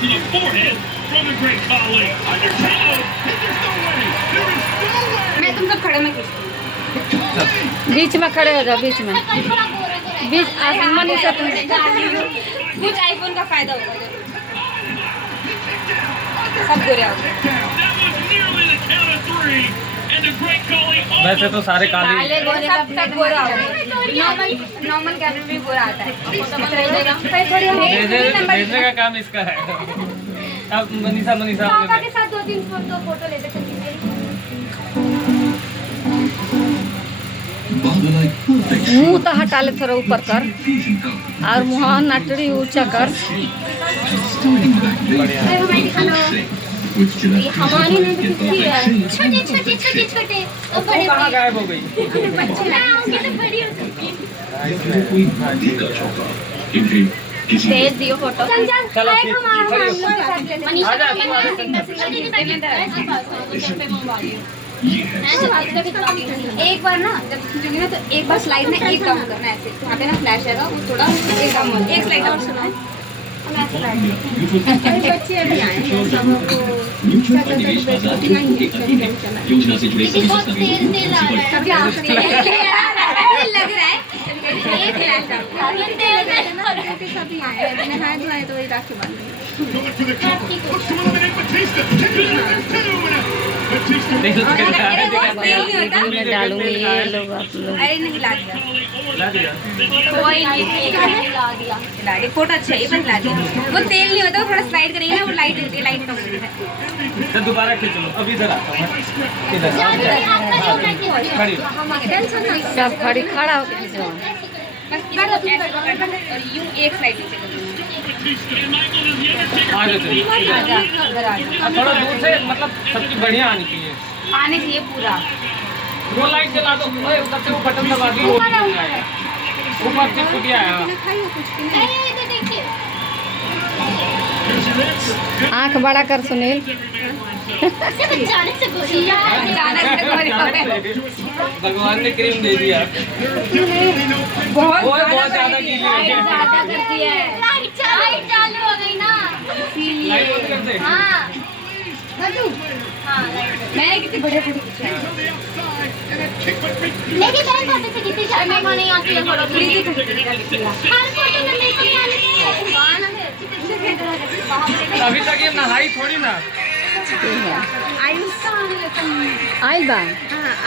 to the forehead from the Great Khali. Undertaker, there's no way. There is no way. मैं तुम सब खड़े में खींचती बीच में खड़े हो जाओ, बीच में बीच मनीषा तुम कुछ आईफोन का फायदा होगा सब गोरे आओ That was nearly the count of three. And the Great Khali. वैसे तो सारे काले काले गोरे सब सब गोरा आओ नॉर्मल कैमरे में गोरा आता है भेजने का काम इसका है। अब मनीषा पापा के साथ 2-3 फोटो लेते चलिए मुंह तो हटा ले थोड़ा ऊपर कर और मुँह नटड़ी ऊंचा कर। हमारी नहीं दिखती है छोटे छोटे छोटे छोटे और बड़े कहाँ गायब हो गई? बच्चे ना होंगे तो बड़ी हो सकती है भेज दियो फोटो चलो मनीषा एक बार ना जब खींचोगी ना तो एक बार स्लाइड में एक डाउन करना है ऐसे यहाँ पे ना फ्लैश आएगा वो थोड़ा एक डाउन एक स्लाइड और सुनाओ बच्चे अभी आए हैं योजना से जुड़े सभी दस्तावेजों कभी आखिरी लग रहा है सभी आए हैं मैंने हाथ धोए तो वही राखी बांध going to the top. Looks to eliminate Batista. Batista. Video में डालूंगी ये लोग आप लोग। अरे नहीं ला दिया ला दिया। कोई नहीं ला दिया फोटो अच्छा है बस ला दिया वो तेल नहीं होता वो थोड़ा स्लाइड करेंगे ना वो लाइट होती है लाइट कम होती है तो दोबारा खींच लो। अभी इधर आता हूँ इधर खड़ी हो। सब खड़ी खड़ा होकर खींचो। बस यूं एक स्लाइड नीचे कर आगे चलिए। अब थोड़ा दूर से मतलब सबकी बढ़िया आनी चाहिए। आने चाहिए पूरा वो लाइट जला दो। ओए उधर से वो बटन दबा दी। ऊपर से फुटिया आया। आँख बड़ा कर सुनील। भगवान ने क्रीम दे दिया। बहुत बहुत ज्यादा की ज्यादा करती है लाइट चालू हो गई ना लाइट बंद कर दे। मैंने कितने बड़े फोटो खींचे मेरी बहन फोटो से कितनी शर्मा को नहीं आती है फोटो खींची हर फोटो में मेकअप वाले अभी तक ये नहाई थोड़ी ना। आयुष आई बा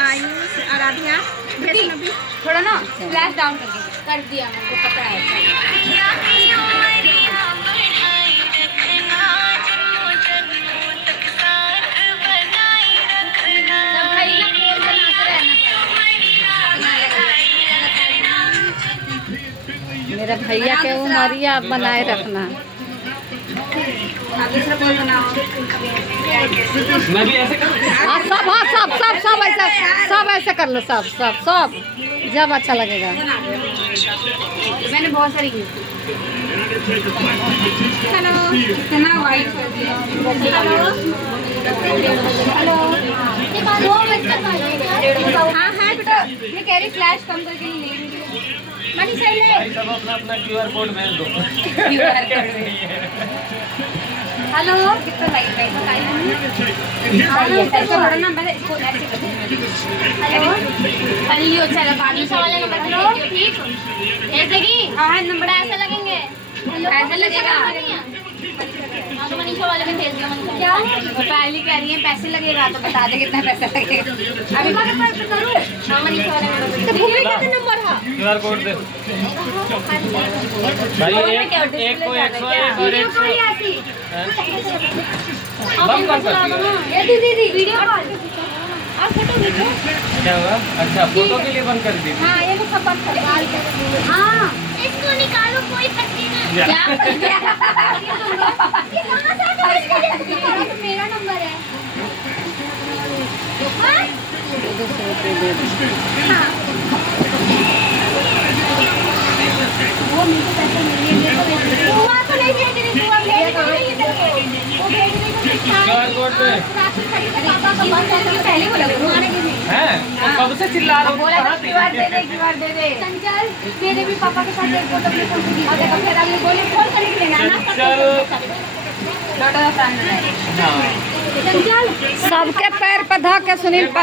आयुष आराध्या थोड़ा ना फ्लैश डाउन कर दिया मैंने पता है मेरा भैया के उमरिया बनाए रखना। मैं भी ऐसे करूँ। हाँ सब ऐसे कर लो सब जब अच्छा लगेगा। मैंने बहुत सारी की हेलो कितना वाइट कर दिया हेलो हाँ हाँ बेटा ये कह रही फ्लैश कम करके नहीं ले मनी सही ले सब अपना अपना QR कोड भेज दो। हेलो कितना लाइट है बताइए ऐसा बड़ा ना मैं इसको ऐसे कर दूंगी हेलो अलियो चलो बादशाह वाले नंबर हेलो ठीक ऐसे की हां नंबर ऐसे लगेंगे ऐसे लगेगा तो मनीषा वाले में भेज दिया मनीषा क्या पहले कह रही है पैसे लगेगा तो बता दे कितना पैसा लगेगा अभी मैं करूं हां मनीषा वाले में तो भूमि का नंबर है QR कोड दे भाई। एक को 101 और 100 बंद कर सकती हो। ये दीदी वीडियो कॉल और फोटो खींचो क्या हुआ? अच्छा फोटो के लिए बंद कर दी। हाँ ये तो सब बंद कर हाँ इसको निकालो कोई पत्ती ना क्या मेरा नंबर है हाँ? वो मुझे पैसे नहीं है बुआ को नहीं भेज रही बुआ भेज रही है वो भेज रही QR कोड पे पहले बोला हैं? तो कब से चिल्ला रहा हूँ? कहाँ थी? क्यूआर दे दे संजय मेरे भी पापा के साथ एक फोटो क्लिक कर दी और देखो फिर हमने बोले फोन करने के लिए ना चल छोटा सा फ्रैंक है। हाँ चल सबके पैर पर धऽ के सुनील